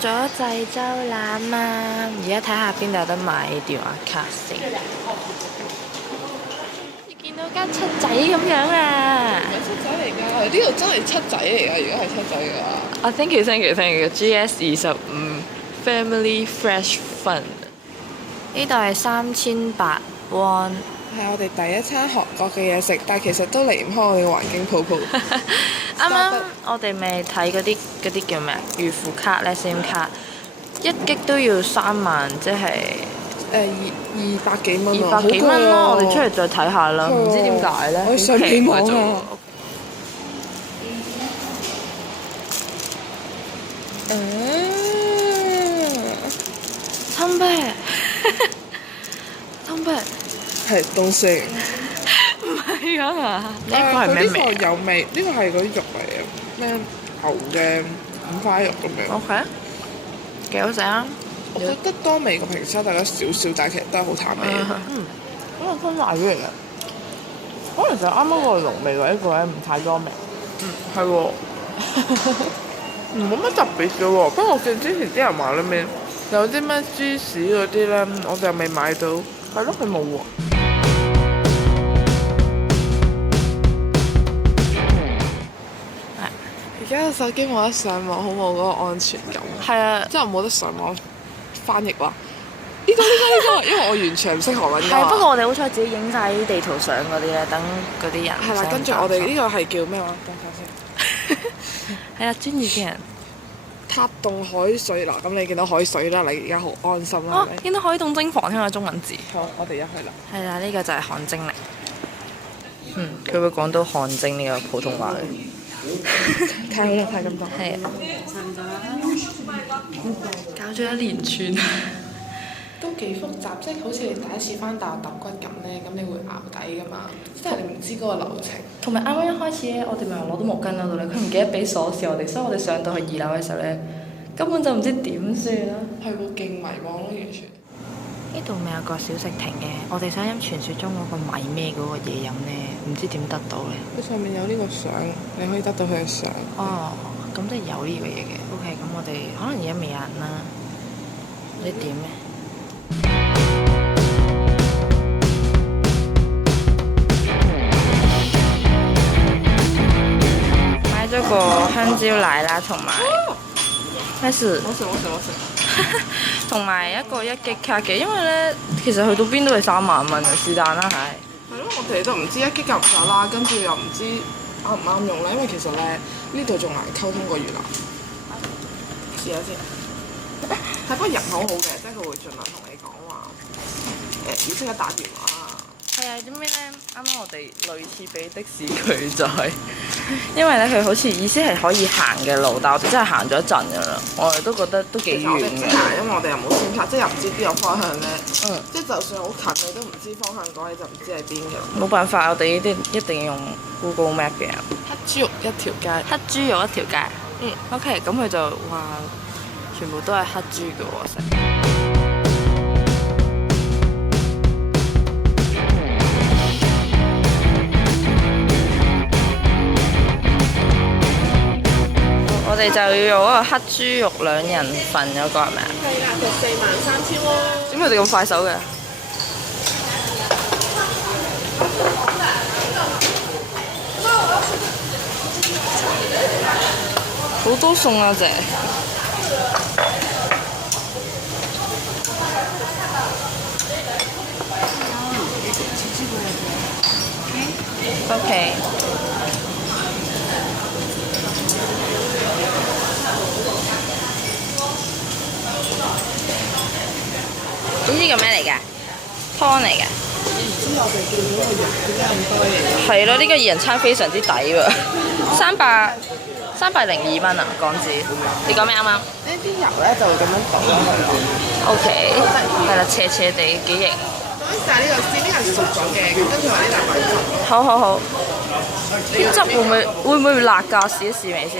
咗濟州欖啊！而家睇下邊度有得買電話卡先。見到間七仔咁樣啊！係七仔嚟㗎，呢度真係七仔嚟㗎。如果係七仔嘅話，啊，thank you，thank you，thank you。GS25 Family Fresh Fun。呢度係3800 won。係我哋第一餐韓國嘅嘢食，但係其實都離唔開我哋環境泡泡。啱啱我哋咪睇嗰啲叫咩啊？預付卡咧，SIM 卡1G都要3萬，即係200幾蚊喎， 200幾蚊咯。好貴喎我哋出嚟再睇下啦，唔知點解咧，我哋上美網啊。參啤，參啤係東星。唔係啊嘛？呢個係咩呢個味有味，呢個係嗰啲肉嚟嘅，咩牛嘅五花肉咁樣。 ？OK，幾好食啊！我覺得多味過平時大家少少，但係其實都係好淡味嘅。咁個吞拿魚嚟嘅，可能就啱啱個濃味或者個咧唔太多味。係喎，冇乜特別嘅喎。不過我見之前啲人話裏面有啲咩芝士嗰啲咧，我就未買到。係咯，佢冇喎。而家個手機冇得上網，好冇嗰個安全感。係啊，即係冇得上網翻譯話呢個，因為我完全唔識韓文㗎嘛。係不過我哋好彩自己影晒啲地圖相嗰啲咧，等嗰啲人。係啦，跟住我哋呢個係叫咩話？等陣先。係啊，專業嘅人。塔洞海水嗱，咁你見到海水啦，你而家好安心啦，哦係咪？見到海凍精房添啊，中文字。好，我哋入去啦。係啦，呢個就係韓精靈。佢會講到韓精呢個普通話嘅。太好啦，太感動。係啊。搞咗一連串。都幾複雜，即係好似你第一次翻大陸揼骨咁咧，咁你會淆底噶嘛，即係你唔知嗰個流程。同埋啱啱一開始咧，我哋咪話攞到毛巾嗰度咧，佢唔記得俾鎖匙我哋，所以我哋上到去2樓嘅時候咧，根本就唔知點算啦。係喎，勁迷茫咯，完全。呢度咪有個小食亭嘅，我哋想飲傳說中嗰個米咩嗰個嘢飲咧，唔知點得到咧。佢上面有呢個相，你可以得到佢嘅相。哦，咁即係有呢個嘢嘅。OK，咁我哋可能而家未有人啦。你點咧？買咗個香蕉奶啦，同埋咩事？冇食。同埋一個1G卡嘅，因為咧其實去到邊都係3萬蚊嘅，是但啦，係。係咯，我哋都唔知1G夠唔夠啦，跟住又唔知啱唔啱用咧，因為其實咧呢度仲難溝通過越南。試下先。係不過人好好嘅，即係佢會盡量同你講話要識得打電話。係啊，點解咧？啱啱我哋類似俾的士佢載，因為咧佢好似意思係可以行嘅路，但我哋真係行咗一陣㗎啦，我哋都覺得都幾遠嘅。因為我哋又冇先卡，即係又唔知邊個方向咧。即係就算好近，你都唔知方向講，你就唔知係邊嘅。冇辦法，我哋呢啲一定要用 Google Map 嘅。黑豬肉一條街。黑豬肉一條街。OK，咁佢就話全部都係黑豬嘅喎食。我哋就要用嗰個黑豬肉2人份嗰個係咪啊？係啊，就43000喎。點解佢哋咁快手嘅？好多餸啊姐！OK。呢啲叫咩嚟㗎？湯嚟㗎。唔知我哋叫咗個肉點解咁多嘢？係咯，呢個2人餐非常之抵喎，302蚊啊港紙。你講咩啱啱？呢啲油咧就會咁樣倒落去咯。OK，係啦，斜斜地幾型。咁試下呢個先，呢個係熟咗嘅，跟住話呢兩個汁。好好好。啲汁會唔會辣㗎？試一試味先。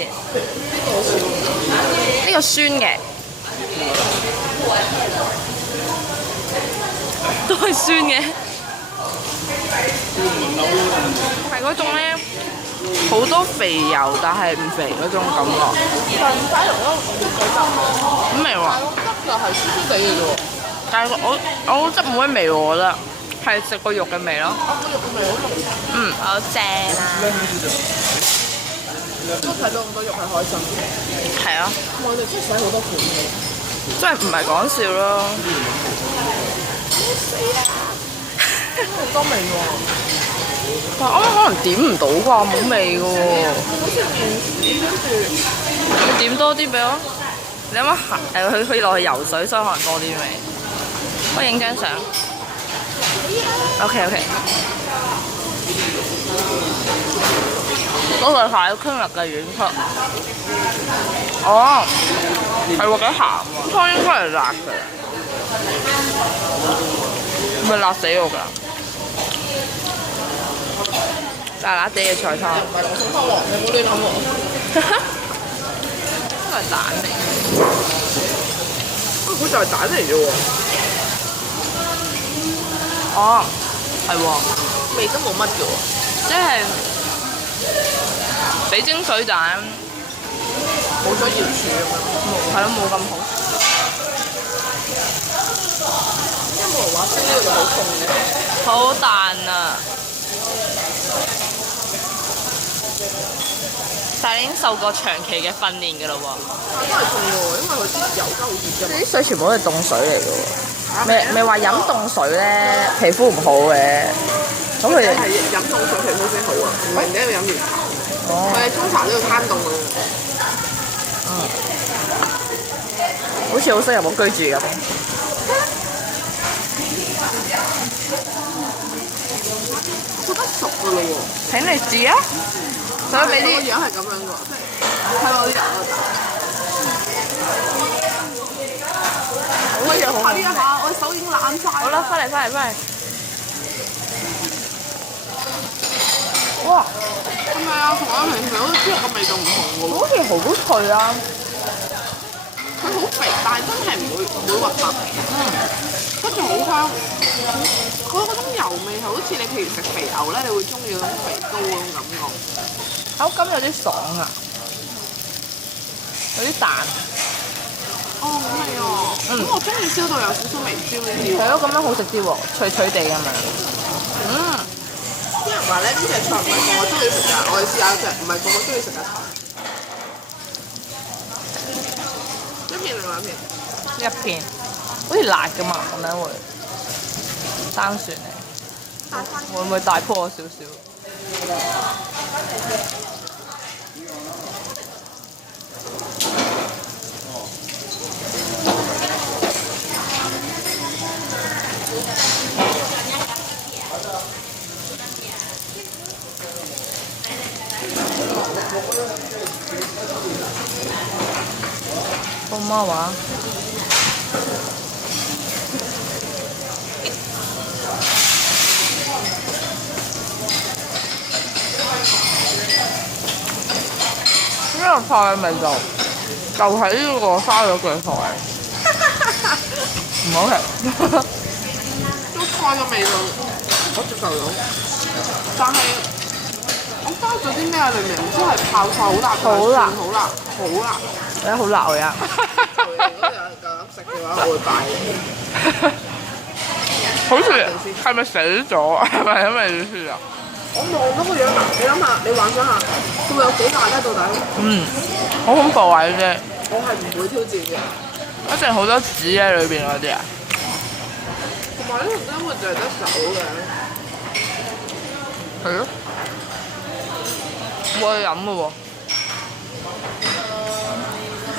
呢個酸嘅。都係酸嘅。係嗰種咧，好多肥油但係唔肥嗰種感覺。但係唔使用咯，嘛。個汁就係酸酸地嘅啫喎。但係我個汁冇乜味喎，我覺得係食個肉嘅味咯。啊，個肉嘅味好濃。嗯，好正啊！都睇到咁多肉係開心。係啊，我哋真係使好多款嘅。真係唔係講笑咯。好多味喎。但我可能點唔到啩，冇味嘅喎。好似麵豉跟住。你點多啲俾我。你諗下佢可以落去游水，所以可能多啲味。我影張相。OK。嗰個係傾日嘅軟骨。哦，係喎，幾鹹喎。湯應該係辣嘅，唔係辣死我㗎。辣辣地嘅菜湯。唔係羅宋湯喎，你唔好亂諗喎。都係蛋嚟。啊，佢就係蛋嚟啫喎。哦，係喎，味都冇乜嘅喎。即係比蒸水蛋冇咗瑤柱咁樣。係咯，冇咁好。因為無話燒呢個就好重嘅。好彈啊！但係你已經受過長期嘅訓練㗎啦喎。但都係重喎，因為佢啲油都好熱㗎嘛。啲水全部都係凍水嚟㗎喎。咪話飲凍水咧，皮膚唔好嘅。咁佢哋係飲凍水皮膚先好啊，唔係你喺度飲熱茶。哦，我哋沖茶都要攤凍㗎。好似好適合我居住咁。覺得熟㗎咯喎。請你試啊！想俾我個啲樣係咁樣㗎，即係睇我啲人啊！好嘢，好快啲一下，我手已經爛晒。好啦，翻嚟。哇！係咪啊？同我平時好似豬肉嘅味道唔同㗎喎。好似好脆啊！佢好肥，但係真係唔會核突。跟住好香。佢嗰種油味係好似你譬如食肥牛咧，你會中意嗰種肥膏嗰種感覺。口感有啲爽啊，有啲彈。哦，好味啊！咁我中意燒到有少少微焦呢啲喎。係咯，咁樣好食啲喎，脆脆地咁樣。啲人話咧，呢隻菜唔係個個中意食㗎，我哋試下一隻，唔係個個中意食嘅菜。一片定兩片？一片，好似辣㗎嘛，咁樣會生蒜嚟，會唔會大波咗少少？好嗎話？呢個菜嘅味道就係呢個沙律嘅菜，唔好食。都菜嘅味道，我接受到。但係我加咗啲咩裏面？唔知係泡菜好辣，好辣好辣，好辣。而家好辣㗎。如果有人夠膽食嘅話，我會擺嘅。好似係咪死咗？係咪因為血啊？我望到個樣嗱，你諗下，你幻想下，佢會有幾辣咧？到底？好恐怖啊！呢啲我係唔會挑戰嘅。一定好多紙喺裏邊嗰啲啊！同埋呢條根本就係得手嘅。係咯，冇嘢飲嘅喎。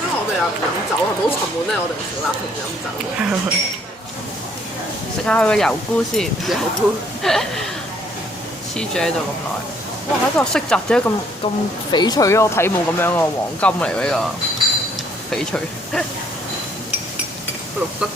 因為我哋又飲酒係咪好沉悶咧？我哋食辣同飲酒。食下佢個油菇先，油菇黐住喺度咁耐。哇！喺個色澤啫，咁翡翠咯，我睇冇咁樣喎，黃金嚟喎呢個翡翠。綠色嘅。